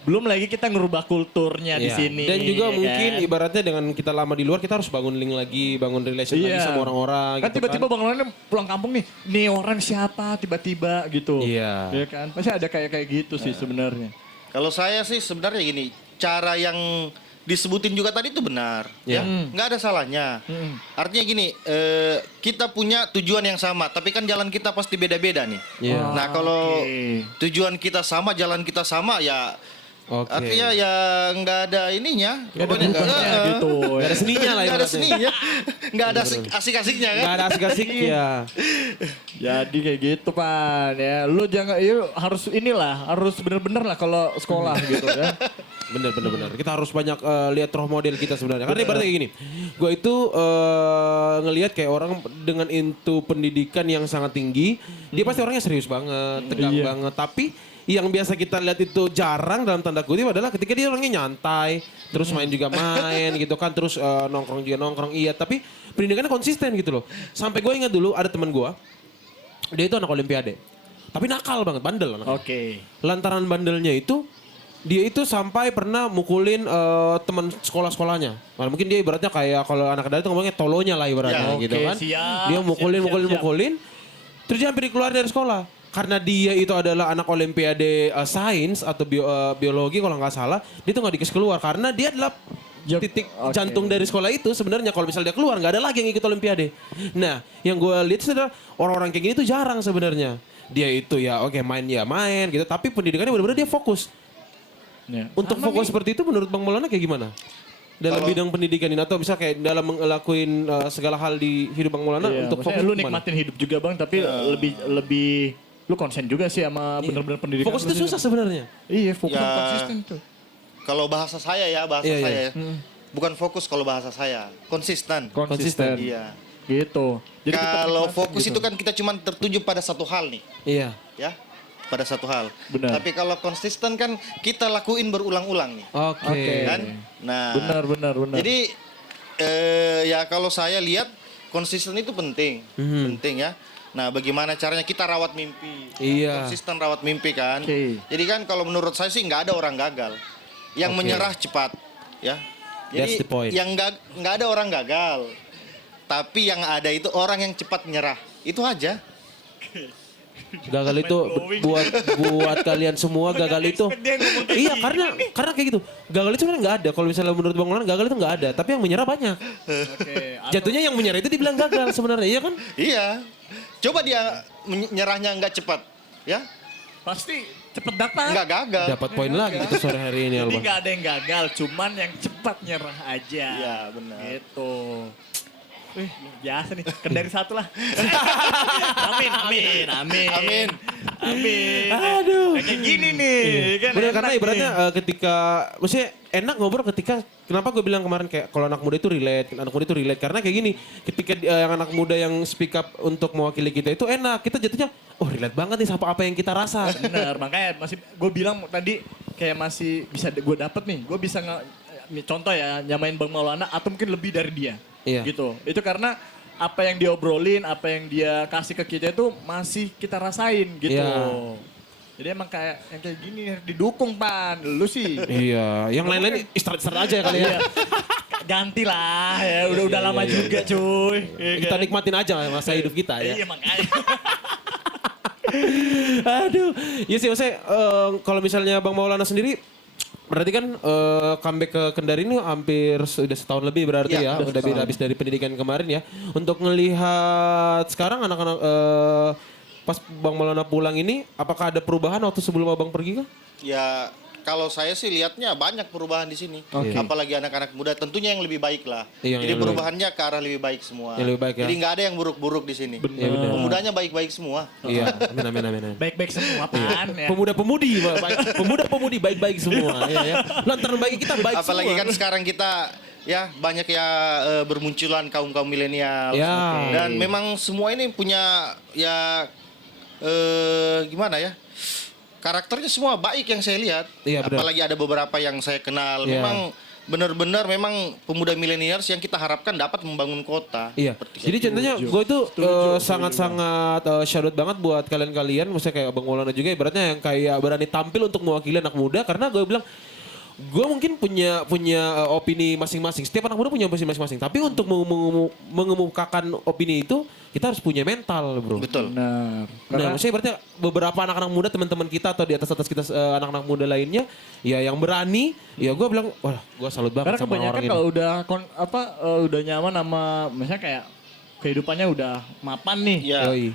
belum lagi kita ngerubah kulturnya di Iya. sini. Dan juga ya mungkin kan? ibaratnya dengan kita lama di luar kita harus bangun link lagi, bangun relation lagi Iya. sama orang-orang Kan gitu tiba-tiba Bang Lona pulang kampung nih orang siapa tiba-tiba gitu. Iya. Ya kan? Pasti ada kayak gitu sih sebenarnya. Kalau saya sih sebenarnya gini, cara yang disebutin juga tadi itu benar, Iya. ya, nggak ada salahnya. Artinya gini, kita punya tujuan yang sama, tapi kan jalan kita pasti beda-beda nih. Iya. Nah kalau Oke. tujuan kita sama, jalan kita sama, ya Oke. Artinya ya nggak ada ininya. Nggak ada Pokoknya bebannya gitu. Gak ada seninya lah Nggak ada ibaratnya. seninya. Nggak ada asik-asiknya kan. Gak ada asik-asik ya. Jadi kayak gitu Pan ya. Lu jangan harus harus bener-bener lah kalau sekolah gitu ya. Bener. Kita harus banyak lihat role model kita sebenarnya. Karena ibaratnya kayak gini. Gue itu ngelihat kayak orang dengan into pendidikan yang sangat tinggi. Dia pasti orangnya serius banget, tegang Iya. banget. Tapi yang biasa kita lihat itu jarang dalam tanda kutip adalah ketika dia orangnya nyantai. Terus main juga main gitu kan. Terus nongkrong juga nongkrong. Iya, tapi pendidikannya konsisten gitu loh. Sampai gue ingat dulu ada teman gue. Dia itu anak olimpiade. Tapi nakal banget, bandel anaknya. Oke. Lantaran bandelnya itu dia itu sampai pernah mukulin teman sekolah-sekolahnya. Nah, mungkin dia ibaratnya kayak kalau anak dari itu ngomongnya tolonya lah ibaratnya Ya, gitu oke, kan. siap, Dia mukulin. siap. Terus dia hampir dikeluar dari sekolah. Karena dia itu adalah anak olimpiade sains atau biologi kalau nggak salah. Dia tuh nggak dikasih keluar karena dia adalah titik Oke. jantung dari sekolah itu sebenarnya kalau misalnya dia keluar nggak ada lagi yang ikut olimpiade. Nah yang gue lihat itu adalah orang-orang kayak gini tuh jarang sebenarnya. Dia itu ya oke main gitu tapi pendidikannya benar-benar dia fokus. Ya. Untuk fokus seperti itu menurut Bang Maulana kayak gimana? Dalam bidang pendidikan ini atau bisa kayak dalam ngelakuin segala hal di hidup Bang Maulana Iya, untuk maksudnya fokus lu kemana? nikmatin hidup juga Bang, tapi lebih lu konsen juga sih sama bener-bener pendidikan. Fokus lu itu sih. susah sebenarnya. Iya, fokus Ya. konsisten tuh. Kalau bahasa saya ya, Iya. saya. Bukan fokus kalau bahasa saya, konsisten. Konsisten. Iya. Gitu. Jadi kita Kalau nikmatin fokus gitu. itu kan kita cuma tertuju pada satu hal nih, Iya. ya. Pada satu hal. Benar. Tapi kalau konsisten kan kita lakuin berulang-ulang nih, Oke. kan? Nah, Benar. jadi ya kalau saya lihat konsisten itu penting, penting ya. Nah, bagaimana caranya kita rawat mimpi? Iya. Konsisten rawat mimpi kan. Oke. Jadi kan kalau menurut saya sih nggak ada orang gagal. Yang menyerah cepat, ya. That's Jadi the point. yang nggak ada orang gagal. Tapi yang ada itu orang yang cepat menyerah. Itu aja. Gagal itu buat kalian semua gagal itu. Iya karena kayak gitu. Gagal itu sebenarnya nggak ada. Kalau misalnya menurut Bang Maulana gagal itu nggak ada. Tapi yang menyerah banyak. Oke. Jatuhnya yang menyerah itu dibilang gagal sebenarnya, iya kan? Iya. Coba dia menyerahnya nggak cepat, ya. Pasti cepet datang. Nggak gagal. Dapat poin lagi kita sore hari ini Jadi Alba. nggak ada yang gagal, cuman yang cepat nyerah aja. Iya, benar. Gitu. Luar biasa nih, kendari satu lah. Amin. Amin. Aduh. Kayak gini nih. Kan Bener enak karena nih. ibaratnya ketika, maksudnya enak ngobrol ketika, kenapa gue bilang kemarin kayak kalau anak muda itu relate, karena kayak gini, ketika yang anak muda yang speak up untuk mewakili kita itu enak, kita jatuhnya, oh relate banget nih sama apa yang kita rasa. Bener, makanya masih gue bilang tadi kayak masih bisa gue dapet nih. Gue bisa contoh ya nyamain Bang Maulana atau mungkin lebih dari dia. Iya. Gitu. Itu karena apa yang dia obrolin, apa yang dia kasih ke kita itu masih kita rasain gitu. Iya. Jadi emang kayak yang kayak gini harus didukung Pan. Lu sih. Iya, yang lain-lain istirahat aja kali ya. Ganti lah ya, udah lama juga cuy. Iya Kita kan? nikmatin aja masa hidup kita ya. Iya makanya. Aduh, iya sih maksudnya kalau misalnya Bang Maulana sendiri berarti kan comeback ke Kendari ini hampir sudah setahun lebih berarti Ya, ya, udah habis dari pendidikan kemarin ya. Untuk ngelihat sekarang anak-anak pas Bang Maulana pulang ini, apakah ada perubahan waktu sebelum Abang pergi kah? Ya, kalau saya sih lihatnya banyak perubahan di sini. Oke. Apalagi anak-anak muda, tentunya yang lebih baik lah. Iya, yang Jadi lebih perubahannya ke arah lebih baik semua. Yang lebih baik ya. Jadi nggak ada yang buruk-buruk di sini. Iya benar. Pemudanya baik-baik semua. Iya, amin. Baik-baik semua Pan. Ya. Pemuda-pemudi, pemuda-pemudi baik-baik semua. Ya, ya. Lantaran bagi kita baik Apalagi semua. kan sekarang kita ya banyak ya bermunculan kaum-kaum milenial. Ya. Dan memang semua ini punya ya gimana ya? Karakternya semua baik yang saya lihat. Iya, benar. Apalagi ada beberapa yang saya kenal. Iya. Memang benar-benar memang pemuda milenial yang kita harapkan dapat membangun kota. Iya. Jadi contohnya gue itu sangat-sangat shout out banget buat kalian-kalian, maksudnya kayak Bang Maulana juga ibaratnya yang kayak berani tampil untuk mewakili anak muda karena gue bilang gue mungkin punya opini masing-masing. Setiap anak muda punya opini masing-masing. Tapi untuk mengemukakan opini itu kita harus punya mental, bro. Betul. Benar. Nah, maksudnya berarti beberapa anak-anak muda, teman-teman kita atau di atas kita anak-anak muda lainnya, ya yang berani, ya gue bilang, wah, gue salut banget Karena sama orang kebanyakan ini. kalau udah nyaman sama misalnya kayak kehidupannya udah mapan nih. Ya. Yoi.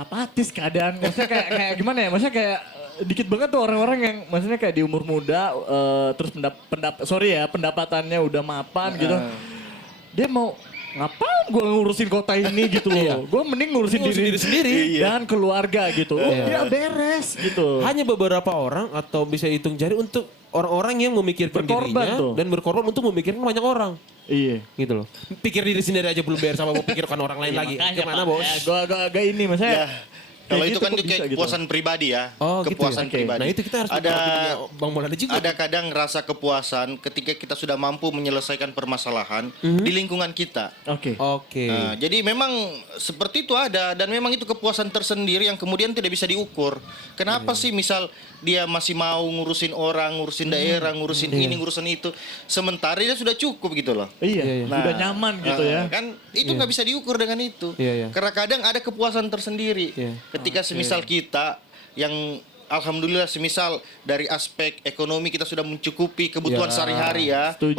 Apatis keadaan. Maksudnya kayak gimana ya? Maksudnya kayak dikit banget tuh orang-orang yang maksudnya kayak di umur muda terus pendapatannya udah mapan gitu. Dia mau ngapain gue ngurusin kota ini gitu loh. Gue mending ngurusin diri sendiri dan keluarga gitu. Dia beres gitu. Hanya beberapa orang atau bisa hitung jari untuk orang-orang yang memikirkan Berkorban dirinya tuh. dan berkorban untuk memikirkan banyak orang. Iya. Gitu loh. Pikir diri sendiri aja belum beres sama mau pikirkan orang lain lagi. Gimana bos? Gue agak ini maksudnya. Kalau kayak itu gitu kan kok kayak bisa gitu. kepuasan pribadi ya. Oh gitu Kepuasan ya? pribadi. Nah itu kita harus ada Bang Maulana juga. ada kadang rasa kepuasan ketika kita sudah mampu menyelesaikan permasalahan di lingkungan kita. Oke. Oke. Nah, jadi memang seperti itu ada dan memang itu kepuasan tersendiri yang kemudian tidak bisa diukur. Kenapa sih misal dia masih mau ngurusin orang, ngurusin daerah, ngurusin ini, ngurusin itu, sementara dia sudah cukup gitu loh. Iya, Nah, udah nyaman gitu ya. Kan itu nggak bisa diukur dengan itu. Iya, iya. Karena kadang ada kepuasan tersendiri. Iya. Ketika semisal kita yang alhamdulillah semisal dari aspek ekonomi kita sudah mencukupi kebutuhan Ya. sehari-hari ya. Setuju,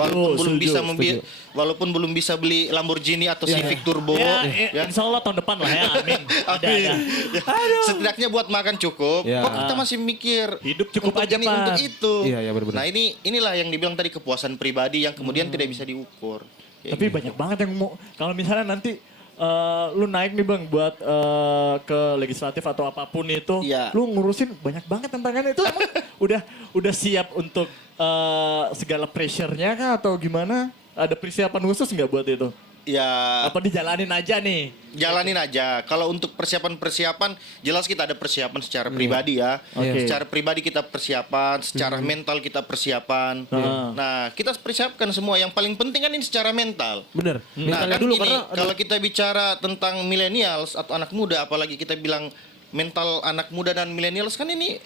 Walaupun belum bisa beli Lamborghini atau Civic Turbo Ya, insya Allah tahun depan lah ya, amin. Ada. Setidaknya buat makan cukup. Ya. Kok kita masih mikir Hidup cukup untuk aja, ini, Pak. untuk itu. Iya, iya, benar-benar. Nah inilah yang dibilang tadi kepuasan pribadi yang kemudian tidak bisa diukur. Kayak Tapi banyak banget yang mau, kalau misalnya nanti lu naik nih bang buat ke legislatif atau apapun itu, Iya. lu ngurusin banyak banget tantangannya itu emang udah siap untuk segala pressure-nya kah atau gimana? Ada persiapan khusus nggak buat itu? Ya Apa dijalanin aja nih? jalanin aja. Kalau untuk persiapan-persiapan, jelas kita ada persiapan secara pribadi ya. Oke. Secara pribadi kita persiapan, secara mental kita persiapan. Nah, kita persiapkan semua. Yang paling penting kan ini secara mental. Bener. Nah, Mentalnya kan dulu gini, karena kalau kita bicara tentang millennials atau anak muda, apalagi kita bilang mental anak muda dan millennials kan ini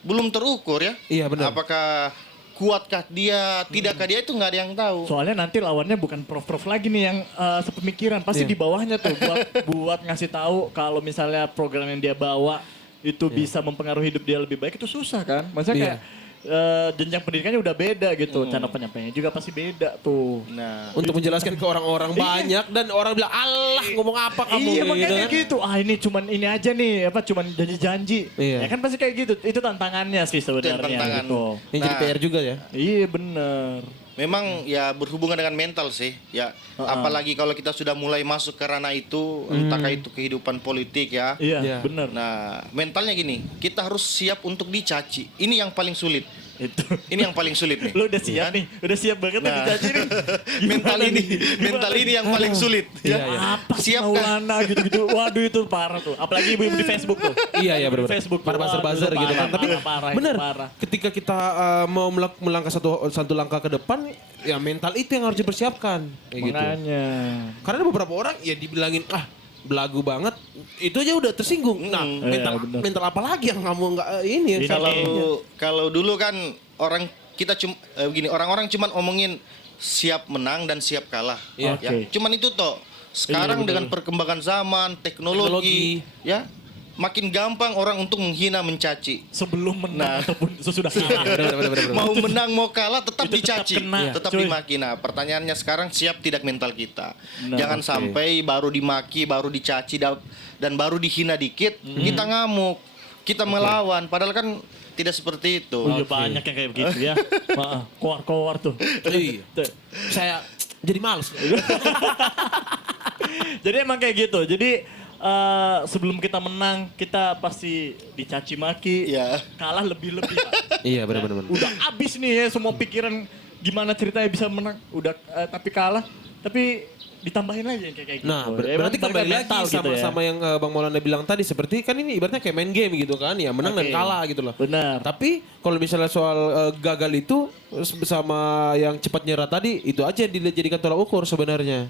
belum terukur ya. Iya, benar. Apakah kuatkah dia, tidakkah dia itu nggak ada yang tahu. Soalnya nanti lawannya bukan prof-prof lagi nih yang sepemikiran, pasti di bawahnya tuh buat ngasih tahu kalau misalnya program yang dia bawa itu bisa mempengaruhi hidup dia lebih baik itu susah kan? Maksudnya kayak jenjang pendidikannya udah beda gitu, cara penyampaiannya juga pasti beda tuh. Nah, untuk menjelaskan ke orang-orang banyak dan orang bilang Allah ngomong apa kamu Iya gitu makanya kan. gitu. Ah ini cuman ini aja nih, cuman janji-janji. Iya. Ya kan pasti kayak gitu. Itu tantangannya sih sebenarnya. tantangan. Gitu. Ini jadi Nah. PR juga ya. Iya bener. memang ya berhubungan dengan mental sih. Ya, apalagi kalau kita sudah mulai masuk ke ranah itu, entahkah itu kehidupan politik ya. Iya Iya. bener. Nah, mentalnya gini, kita harus siap untuk dicaci. Ini yang paling sulit. Itu. Ini yang paling sulit nih. Lu udah siap nih, udah siap banget nih Nah. dicaci nih. mental ini yang paling sulit. Iya, Ya. iya. Apa sih Siap kan? Maulana gitu-gitu. Waduh itu parah tuh. Apalagi ibu-ibu di Facebook tuh. Iya iya benar. Facebook Para tuh, buzzer-buzzer waduh, gitu kan. parah, Tapi parah, itu benar. parah. Ketika kita mau melangkah satu langkah ke depan, ya mental itu yang harus dipersiapkan. Kayak gitu. Makanya. Karena ada beberapa orang ya dibilangin belagu banget, itu aja udah tersinggung. Nah, mental benar. mental apa lagi yang kamu nggak ini? Ini Kalau dulu kan orang kita begini, orang-orang cuman omongin siap menang dan siap kalah. Iya. Ya. Oke. Cuman itu toh. Sekarang dengan perkembangan zaman, teknologi, ya makin gampang orang untuk menghina, mencaci. Sebelum menang Nah. ataupun sesudah kalah. Bener. Mau menang mau kalah tetap Itu tetap dicaci, kena, tetap cuy. dimaki. Nah, pertanyaannya sekarang siap tidak mental kita? Nah, Jangan oke. sampai baru dimaki, baru dicaci dan baru dihina dikit kita ngamuk, kita melawan. Padahal kan tidak seperti itu. Oh iya banyak yang kayak begitu ya. Maaf, keluar-keluar tuh. Iya. Tuh. Saya jadi males. Jadi emang kayak gitu. Jadi sebelum kita menang, kita pasti dicaci maki. Iya. Kalah lebih-lebih. Pak. Iya benar-benar. Udah abis nih ya semua pikiran gimana ceritanya bisa menang. Udah tapi kalah, tapi ditambahin lagi yang kayak gitu. Nah, Ya, berarti emang kembali mereka lagi mental gitu ya. sama yang Bang Maulana bilang tadi, seperti kan ini ibaratnya kayak main game gitu kan, ya menang dan Oke. kalah gitu loh. Benar. Tapi kalau misalnya soal gagal itu sama yang cepat nyerah tadi, itu aja yang dijadikan tolak ukur sebenarnya.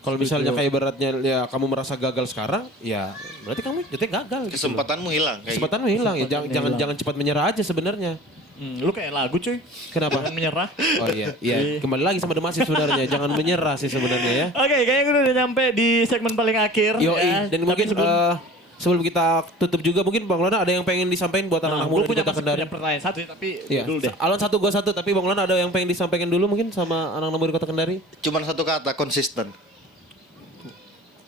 Kalau misalnya kayak beratnya ya kamu merasa gagal sekarang, ya berarti kamu jatuhnya gagal. Gitu loh. Kesempatanmu hilang. Kayak Kesempatanmu hilang ya. Jangan cepat menyerah aja sebenarnya. Lu kayak lagu cuy. Kenapa? Jangan menyerah. Oh iya, iya. Kembali lagi sama The Massive sebenarnya. Jangan menyerah sih sebenarnya ya. Oke, kayaknya gue udah nyampe di segmen paling akhir. Yoi. ya. Dan Tapi mungkin sebelum kita tutup juga mungkin Bang Lona ada yang pengen disampaikan buat anak-anak gue muda di punya, Kota Kendari. punya pertanyaan satu tapi Iya. dulu deh. Alon satu gua satu, tapi Bang Lona ada yang pengen disampaikan dulu mungkin sama anak-anak muda di Kota Kendari? cuman satu kata, konsisten.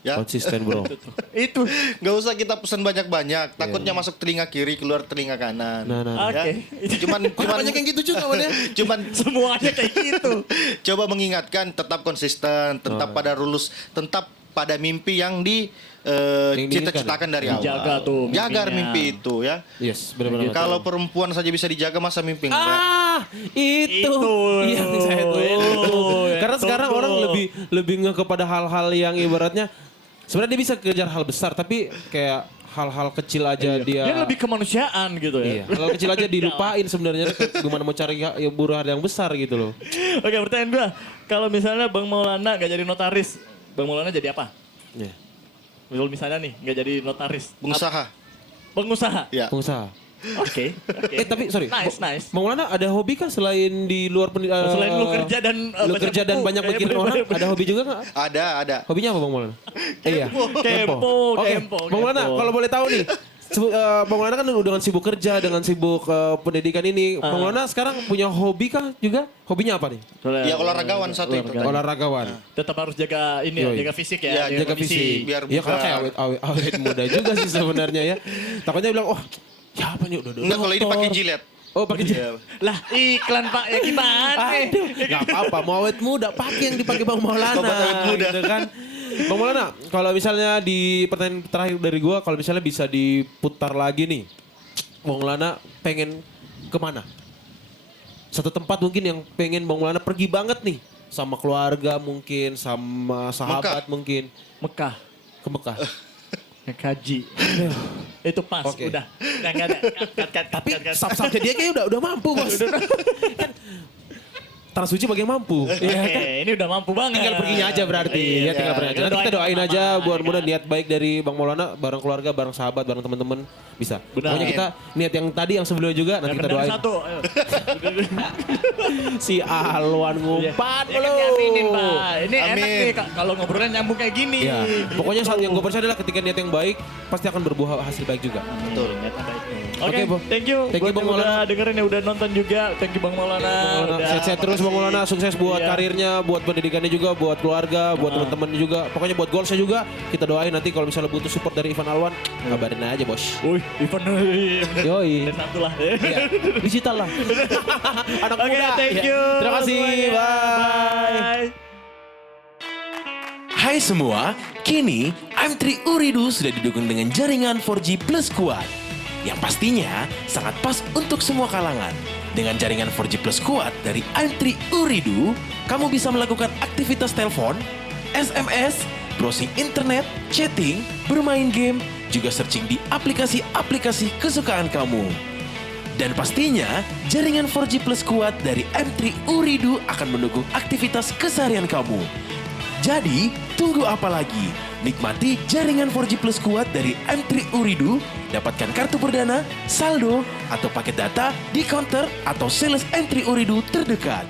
Ya. Konsisten bro. Itu. Nggak usah kita pesan banyak-banyak. Takutnya masuk telinga kiri, keluar telinga kanan. Nah. Oke. Ya. Cuman Banyak yang gitu juga Wan ya. cuman Semuanya kayak gitu. coba mengingatkan tetap konsisten, tetap pada rules, tetap pada mimpi yang cita-citakan dari awal. Dijaga tuh Jaga mimpinya. mimpi itu ya. Yes, benar-benar. Kalau perempuan saja bisa dijaga, masa mimpi enggak? Itu yang saya tuh. Karena sekarang orang lebih nge kepada hal-hal yang ibaratnya sebenarnya dia bisa kejar hal besar tapi kayak hal-hal kecil aja dia. Dia lebih kemanusiaan gitu Iya, ya. hal kecil aja dilupain sebenarnya gimana mau cari ya buruh yang besar gitu loh. Oke, pertanyaan gue. Kalau misalnya Bang Maulana gak jadi notaris, Bang Maulana jadi apa? Iya. Misal misalnya nih, gak jadi notaris. Pengusaha. Pengusaha? Ya. Pengusaha. Oke. Tapi sorry. Nice. Bang Maulana ada hobi kah selain di luar Selain lu kerja dan lu baca kerja dan buku, banyak kayak mikirin orang, bener-bener. ada hobi juga nggak? Ada. Hobinya apa Bang Maulana? Iya. Kempo. Oke, Bang Maulana kalau boleh tahu nih, Bang Maulana kan dengan sibuk kerja, dengan sibuk pendidikan ini, Bang Maulana sekarang punya hobi kah juga? Hobinya apa nih? Ya olahragawan satu itu. tadi. Olahragawan. Tetap harus jaga ini ya, Yoi. jaga fisik ya. Ya, Jaga kondisi. fisik. biar Iya karena bugar. kayak awet muda juga sih sebenarnya ya. Takutnya bilang, oh siapa nih udah Enggak, kalau ini pakai jilet. Oh pakai Iya. Lah iklan Pak ya gimana? Aduh, nggak apa-apa. Mau awet muda, pakai yang dipakai Bang Maulana. Obat awet muda. Gitu kan. Bang Maulana, kalau misalnya di pertanyaan terakhir dari gua, kalau misalnya bisa diputar lagi nih, Bang Maulana pengen kemana? Satu tempat mungkin yang pengen Bang Maulana pergi banget nih, sama keluarga mungkin, sama sahabat Mekah. mungkin, Mekah. ke Mekah. Naik haji. Itu pas, Oke. udah. Nggak ada. Cut. Tapi sub-subnya dia kayak udah mampu bos. Kan, Tanah suci bagi yang mampu. Oke, Iya kan? ini udah mampu banget. Tinggal perginya aja berarti. Ya tinggal pergi aja. Nanti kita doain aja mudah-mudahan niat baik dari Bang Maulana bareng keluarga, bareng sahabat, bareng teman-teman bisa. Benar. Pokoknya kita niat yang tadi yang sebelumnya juga nanti kita doain. Satu. Ayo. Si Alwan ngumpat Ya kan lu. diaminin, Pak. Ini enak Amin. nih kalau ngobrolnya nyambung kayak gini. Ya, pokoknya saat yang gue percaya adalah ketika niat yang baik pasti akan berbuah hasil baik juga. Betul. Oke, Oke, Bang. thank you. Thank you, buat Bang yang udah Maulana. dengerin ya, udah nonton juga. Thank you Bang Maulana. Udah Sehat-sehat terus Bang Maulana, sukses buat Iya. karirnya, buat pendidikannya juga, buat keluarga, buat teman-teman juga. Pokoknya buat goalsnya juga kita doain nanti kalau misalnya butuh support dari Ivan Alwan, kabarin aja bos. Wih, Ivan. Yoi. Ada satu lah. Iya, digital lah. Anak Oke, muda. thank Iya. you. Terima kasih. semuanya. Bye. Bye. Hai semua, kini M3 Uridu sudah didukung dengan jaringan 4G Plus kuat. Yang pastinya sangat pas untuk semua kalangan. Dengan jaringan 4G Plus kuat dari M3 Uridu, kamu bisa melakukan aktivitas telepon, SMS, browsing internet, chatting, bermain game, juga searching di aplikasi-aplikasi kesukaan kamu. Dan pastinya, jaringan 4G Plus kuat dari M3 Uridu akan mendukung aktivitas keseharian kamu. Jadi, tunggu apa lagi? Nikmati jaringan 4G Plus kuat dari M3 Uridu, dapatkan kartu perdana, saldo, atau paket data di counter atau sales M3 Uridu terdekat.